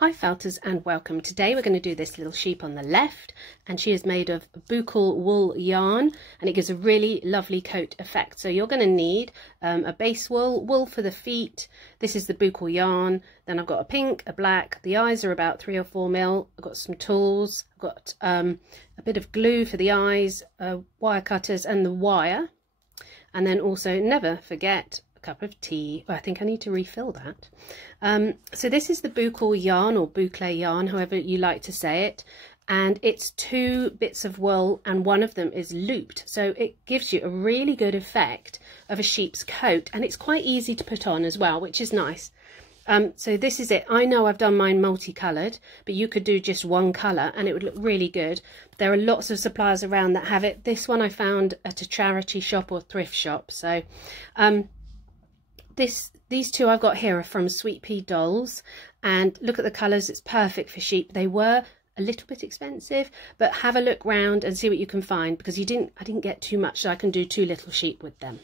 Hi felters and welcome. Today we're going to do this little sheep on the left, and she is made of Boucle wool yarn, and it gives a really lovely coat effect. So you're going to need a base wool for the feet. This is the Boucle yarn. Then I've got a pink, a black. The eyes are about 3 or 4 mil. I've got some tools. I've got a bit of glue for the eyes, wire cutters and the wire. And then also never forget a cup of tea. I think I need to refill that. So this is the Boucle yarn, or Boucle yarn, however you like to say it, and it's 2 bits of wool and one of them is looped, so it gives you a really good effect of a sheep's coat, and it's quite easy to put on as well, which is nice. So this is it. I know I've done mine multicolored, but you could do just one color and it would look really good. There are lots of suppliers around that have it. This one I found at a charity shop or thrift shop. So these 2 I've got here are from Sweet Pea Dolls, and look at the colours. It's perfect for sheep. They were a little bit expensive, but have a look round and see what you can find, because I didn't get too much, so I can do 2 little sheep with them.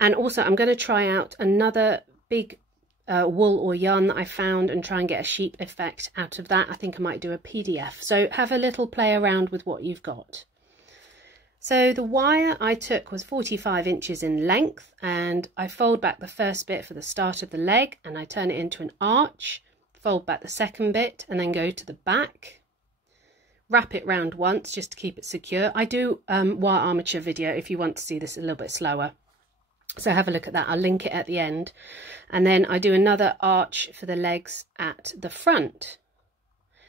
And also I'm going to try out another big wool or yarn that I found and try and get a sheep effect out of that. I think I might do a PDF, so have a little play around with what you've got. So the wire I took was 45 inches in length, and I fold back the first bit for the start of the leg and I turn it into an arch, fold back the second bit and then go to the back, wrap it round once just to keep it secure. I do wire armature video if you want to see this a little bit slower, so have a look at that. I'll link it at the end. And then I do another arch for the legs at the front.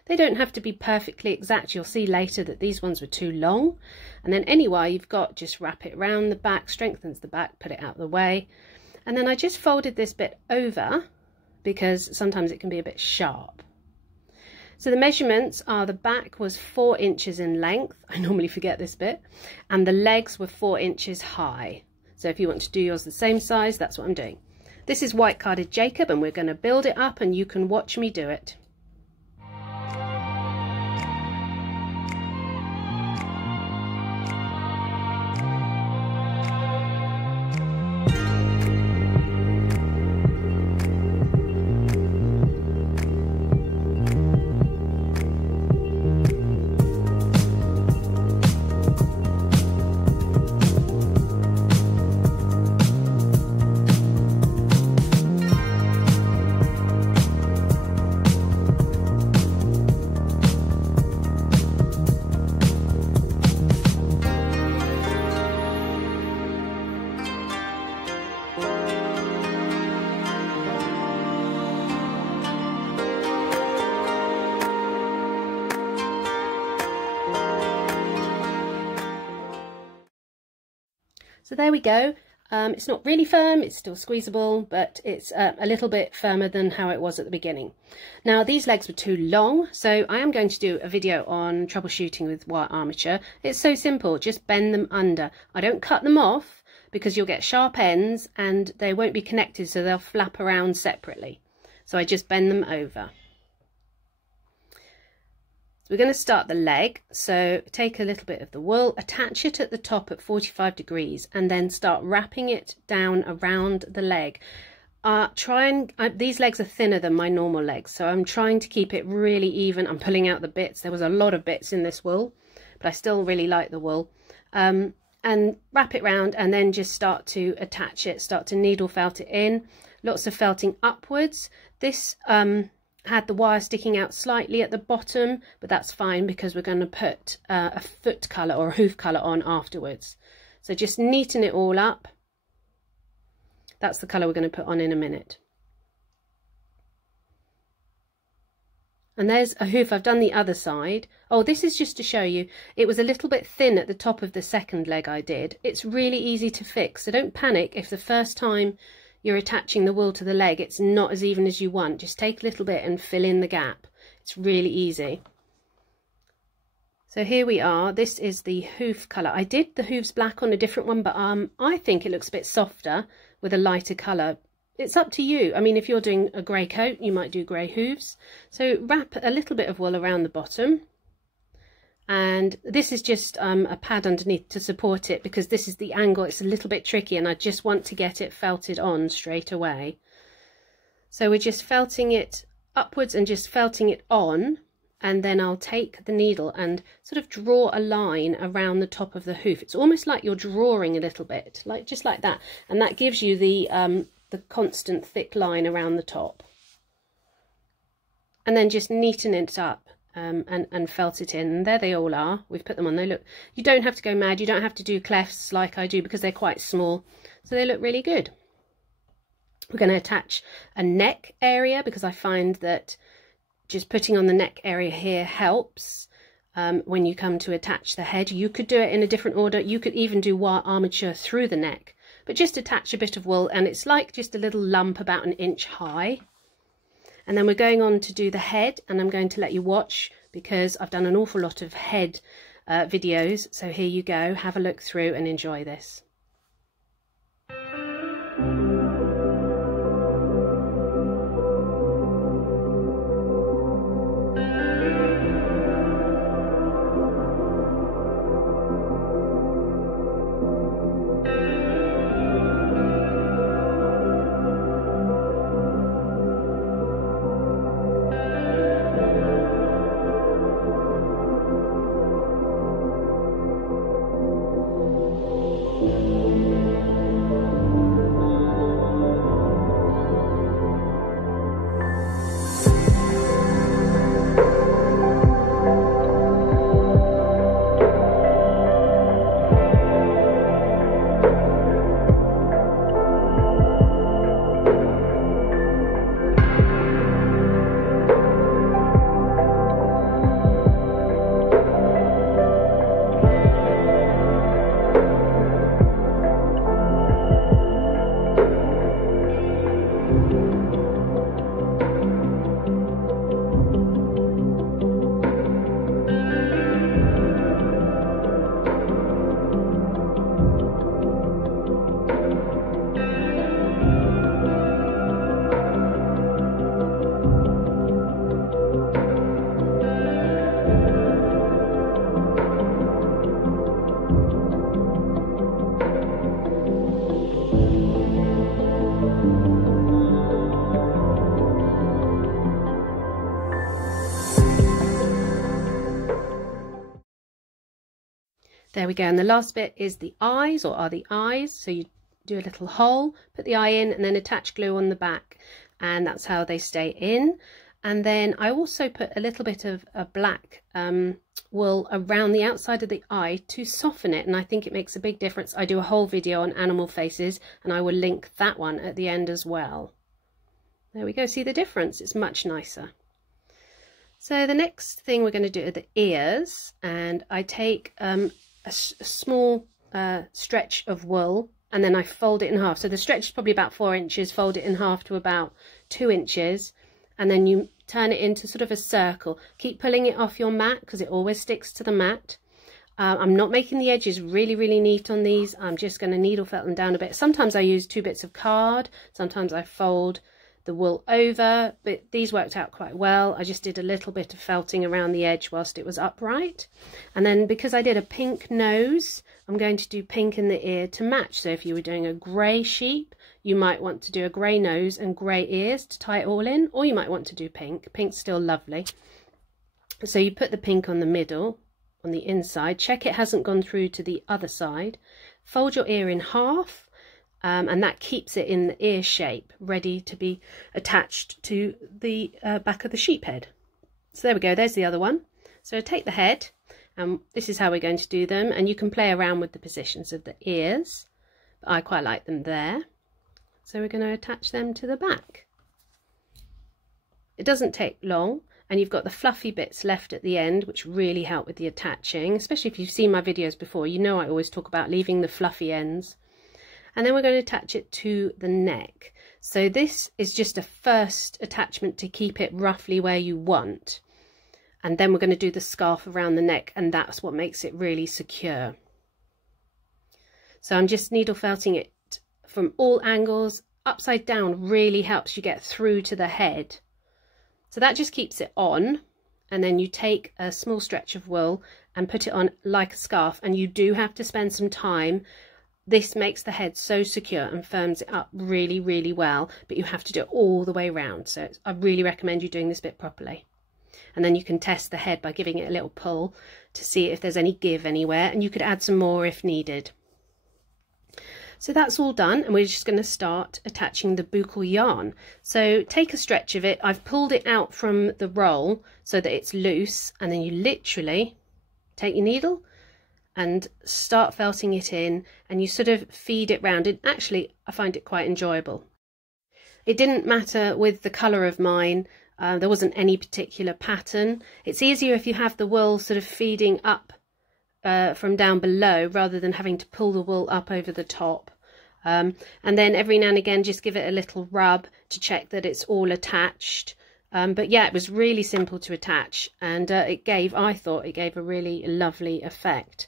They don't have to be perfectly exact. You'll see later that these ones were too long. And then any wire you've got, just wrap it around the back, strengthens the back, put it out of the way. And then I just folded this bit over because sometimes it can be a bit sharp. So the measurements are, the back was 4 inches in length. I normally forget this bit. And the legs were 4 inches high. So if you want to do yours the same size, that's what I'm doing. This is white carded Jacob, and we're going to build it up and you can watch me do it. So there we go. It's not really firm, it's still squeezable, but it's a little bit firmer than how it was at the beginning. Now these legs were too long, so I am going to do a video on troubleshooting with wire armature. It's so simple, just bend them under. I don't cut them off because you'll get sharp ends and they won't be connected, so they'll flap around separately. So I just bend them over. So we're going to start the leg, so take a little bit of the wool, attach it at the top at 45 degrees and then start wrapping it down around the leg. These legs are thinner than my normal legs, so I'm trying to keep it really even. I'm pulling out the bits. There was a lot of bits in this wool, but I still really like the wool. And wrap it round and then just start to attach it, start to needle felt it in. Lots of felting upwards. This had the wire sticking out slightly at the bottom, but that's fine because we're going to put a foot colour or a hoof colour on afterwards. So just neaten it all up. That's the colour we're going to put on in a minute. And there's a hoof. I've done the other side. Oh, this is just to show you. It was a little bit thin at the top of the second leg I did. It's really easy to fix, so don't panic if the first time you're attaching the wool to the leg it's not as even as you want. Just take a little bit and fill in the gap. It's really easy. So here we are. This is the hoof colour. I did the hooves black on a different one, but I think it looks a bit softer with a lighter colour. It's up to you. I mean, if you're doing a grey coat, you might do grey hooves. So wrap a little bit of wool around the bottom and this is just a pad underneath to support it, because this is the angle. It's a little bit tricky and I just want to get it felted on straight away. So we're just felting it upwards and just felting it on, and then I'll take the needle and sort of draw a line around the top of the hoof. It's almost like you're drawing a little bit, like just like that, and that gives you the constant thick line around the top. And then just neaten it up and felt it in. And there they all are. We've put them on. They look, you don't have to go mad. You don't have to do clefts like I do because they're quite small. So they look really good. We're going to attach a neck area because I find that just putting on the neck area here helps when you come to attach the head. You could do it in a different order. You could even do wire armature through the neck. But just attach a bit of wool, and it's like just a little lump about 1 inch high. And then we're going on to do the head, and I'm going to let you watch because I've done an awful lot of head videos. So here you go, have a look through and enjoy this. There we go, and the last bit is the eyes, or are the eyes. So you do a little hole, put the eye in, and then attach glue on the back, and that's how they stay in. And then I also put a little bit of a black wool around the outside of the eye to soften it, and I think it makes a big difference. I do a whole video on animal faces, and I will link that one at the end as well. There we go, see the difference? It's much nicer. So the next thing we're going to do are the ears, and I take a small stretch of wool, and then I fold it in half. So the stretch is probably about 4 inches, fold it in half to about 2 inches, and then you turn it into sort of a circle. Keep pulling it off your mat because it always sticks to the mat. I'm not making the edges really neat on these. I'm just going to needle felt them down a bit. Sometimes I use 2 bits of card, sometimes I fold the wool over, but these worked out quite well. I just did a little bit of felting around the edge whilst it was upright. And then because I did a pink nose, I'm going to do pink in the ear to match. So if you were doing a grey sheep, you might want to do a grey nose and grey ears to tie it all in, or you might want to do pink. Pink's still lovely. So you put the pink on the middle, on the inside, check it hasn't gone through to the other side, fold your ear in half, and that keeps it in the ear shape, ready to be attached to the back of the sheep head. So there we go, there's the other one. So take the head, and this is how we're going to do them, and you can play around with the positions of the ears, but I quite like them there. So we're going to attach them to the back. It doesn't take long, and you've got the fluffy bits left at the end, which really help with the attaching, especially if you've seen my videos before. You know I always talk about leaving the fluffy ends. And then we're going to attach it to the neck. So this is just a first attachment to keep it roughly where you want. And then we're going to do the scarf around the neck, and that's what makes it really secure. So I'm just needle felting it from all angles. Upside down really helps you get through to the head. So that just keeps it on. And then you take a small stretch of wool and put it on like a scarf. And you do have to spend some time this makes the head so secure and firms it up really, really well, but you have to do it all the way around. So I really recommend you doing this bit properly. And then you can test the head by giving it a little pull to see if there's any give anywhere, and you could add some more if needed. So that's all done, and we're just going to start attaching the Boucle yarn. So take a stretch of it. I've pulled it out from the roll so that it's loose, and then you literally take your needle and start felting it in, and you sort of feed it round. And actually, I find it quite enjoyable. It didn't matter with the colour of mine. There wasn't any particular pattern. It's easier if you have the wool sort of feeding up from down below rather than having to pull the wool up over the top. And then every now and again just give it a little rub to check that it's all attached. But yeah, it was really simple to attach, and I thought it gave a really lovely effect.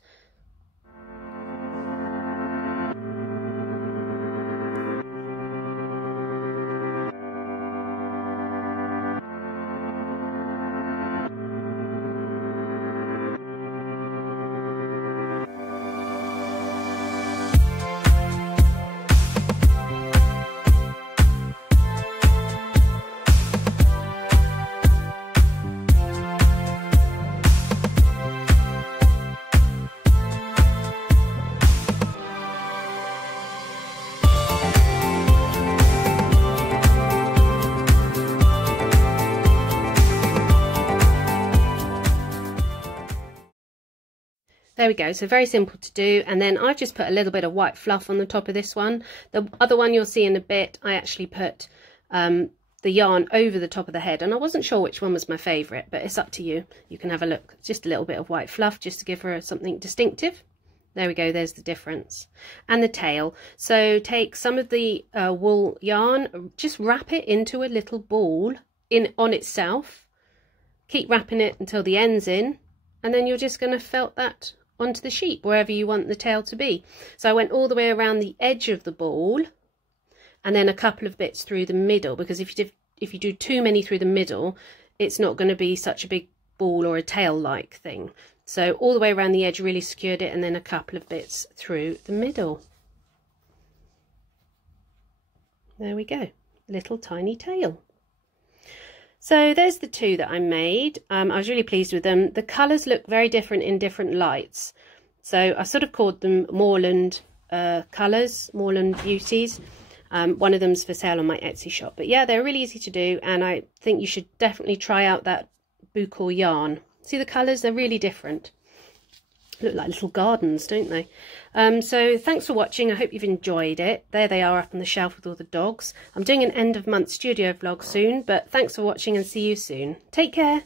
There we go, so very simple to do. And then I've just put a little bit of white fluff on the top of this one. The other one you'll see in a bit, I actually put the yarn over the top of the head, and I wasn't sure which one was my favourite, but it's up to you. You can have a look. Just a little bit of white fluff just to give her something distinctive. There we go, there's the difference. And the tail. So take some of the wool yarn, just wrap it into a little ball on itself. Keep wrapping it until the end's in, and then you're just going to felt that onto the sheep wherever you want the tail to be. So I went all the way around the edge of the ball, and then a couple of bits through the middle, because if you do too many through the middle, it's not going to be such a big ball or a tail-like thing. So all the way around the edge, really secured it, and then a couple of bits through the middle. There we go, little tiny tail. So there's the two that I made. I was really pleased with them. The colours look very different in different lights. So I sort of called them Moorland colours, Moorland Beauties. One of them's for sale on my Etsy shop. But yeah, they're really easy to do, and I think you should definitely try out that Boucle yarn. See the colours? They're really different. Look like little gardens, don't they? So thanks for watching. I hope you've enjoyed it. There they are up on the shelf with all the dogs. I'm doing an end of month studio vlog soon, but thanks for watching and see you soon. Take care.